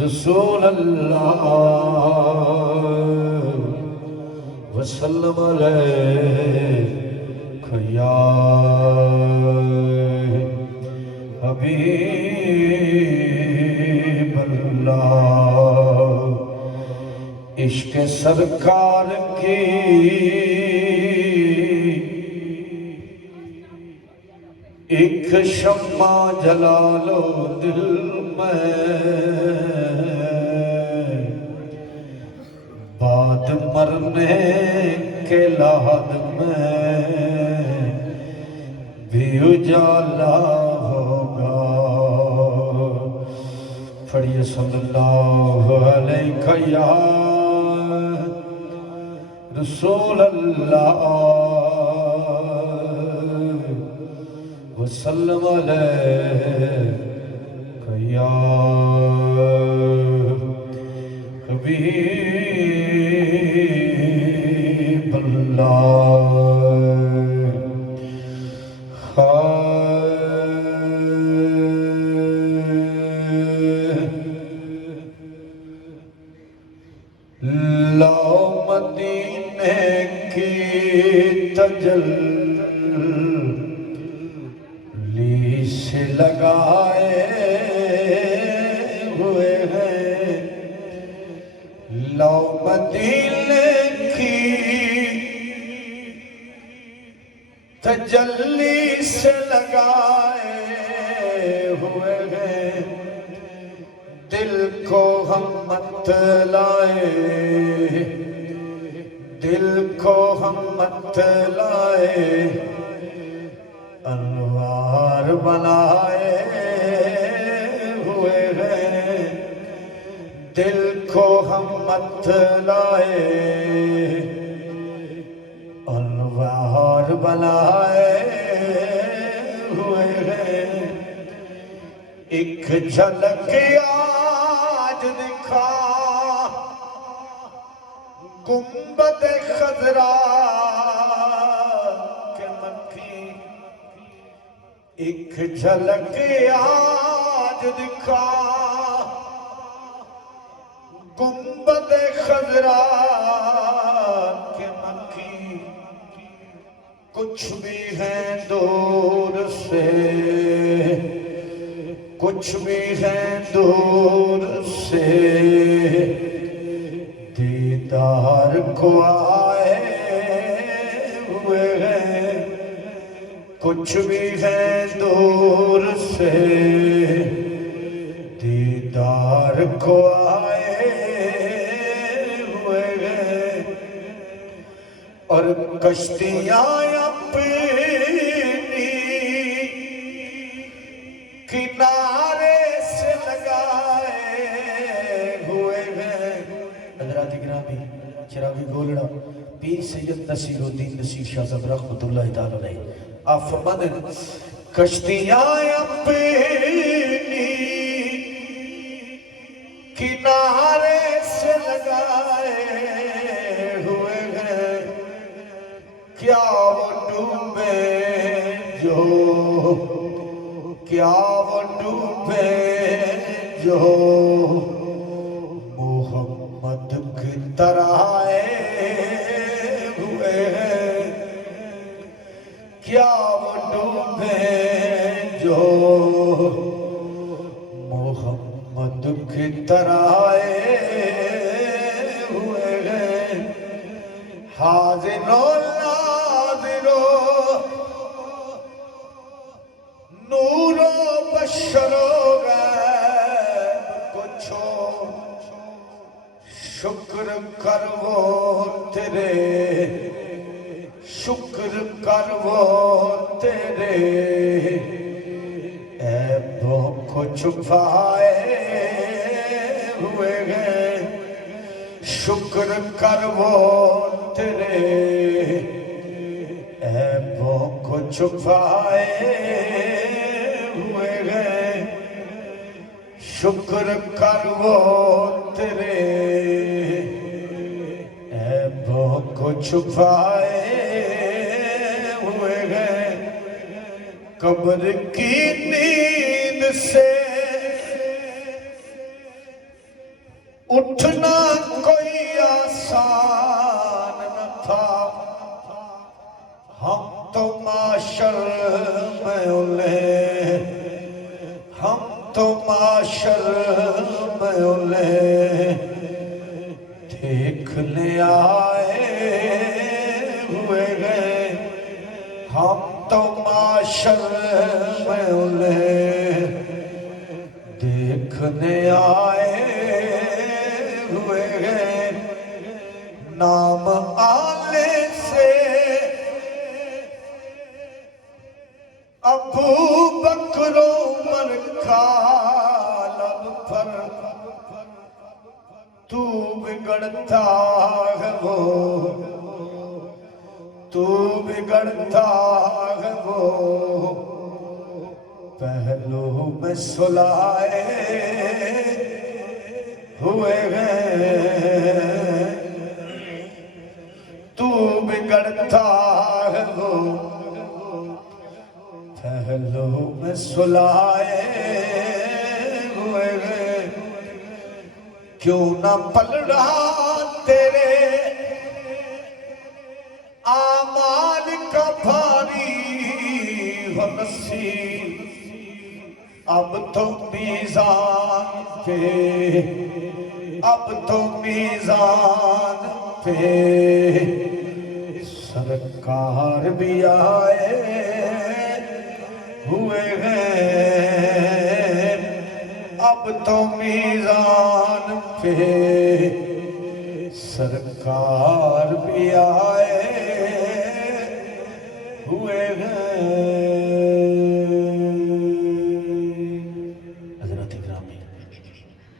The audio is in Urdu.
رسول اللہ وسلم علیک یا حبیب اللہ، عشق سرکار کی ایک شمع جلا لو دل میں، بعد مرنے کے لحد میں بھی اجالا ہوگا۔ پڑھیے صلی اللہ علیہ یا رسول اللہ وسلم علیک یا حبیب اللہ۔ لاؤ مدینے کی تجلی سے لگائے ہوئے ہیں، لاؤ مدینے کی تجلی سے لگائے ہوئے ہیں، دل کو ہم مت لائے، دل کو ہم مت لائے، انوار بنائے ہوئے ہیں، دل کو ہم مت لائے، انوار بنائے ہوئے ہیں۔ ایک جھلک آج دکھا گنبد خضرا کے مکھی، ایک جھلک آج دکھا گنبد خضرا کے مکھی، کچھ بھی ہیں دور سے، کچھ بھی ہیں دور سے، دیدار کو آئے ہوئے ہیں، کچھ بھی ہیں دور سے، دیدار کو آئے ہوئے ہیں، اور کشتیاں اپنی کنارے سے لگائے ہوئے ہیں۔ حضرات گرامی، چراغی گولڑا پیر سید نصیر الدین نصیر شاہ صاحب رحمت اللہ تعالی علیہ آپ فرماتے ہیں، کشتیاں اپنی کنارے سے لگائے ہوئے ہیں، کیا وہ ڈوبے جو، کیا وہ ڈوبے جو محمد کی طرح آئے ہوئے ہیں، کیا وہ ڈوبے جو محمد کی طرح آئے ہوئے ہیں، حاضر و ناظر و نور و بشر و غیب کو چھوڑ، شکر کر وہ تیرے، شکر کر وہ تیرے عیبوں کو چھپائے ہوئے ہیں، شکر کر وہ تیرے عیبوں کو چھپائے ہوئے ہیں، شکر کر وہ تیرے عیبوں کو چھپائے ہوئے ہیں، قبر کی نیند سے اٹھنا کوئی آسان نہ تھا، ہم تو معاشر میں الے، ہم تو معاشر میں الے دیکھنے آئے ہوئے گئے، ہم تو معاشر میں الے دیکھنے آئے ہوئے گئے، نام آلے سے ابو بکر عمر کا لب پر، تو بگڑتا ہے وہ، تو بگڑتا ہے وہ، پہلو میں سلائے ہوئے گئے، تو بگڑتا ہے وہ، پہلو میں سلائے ہوئے گئے، کیوں نہ پلڑا تیرے آمال کا بھاری ہو نصیب، اب تو میزان پہ، اب تو میزان پہ سرکار بھی آئے ہوئے ہیں، اب تو میزان پہ سرکار بھی آئے ہوئے ہیں۔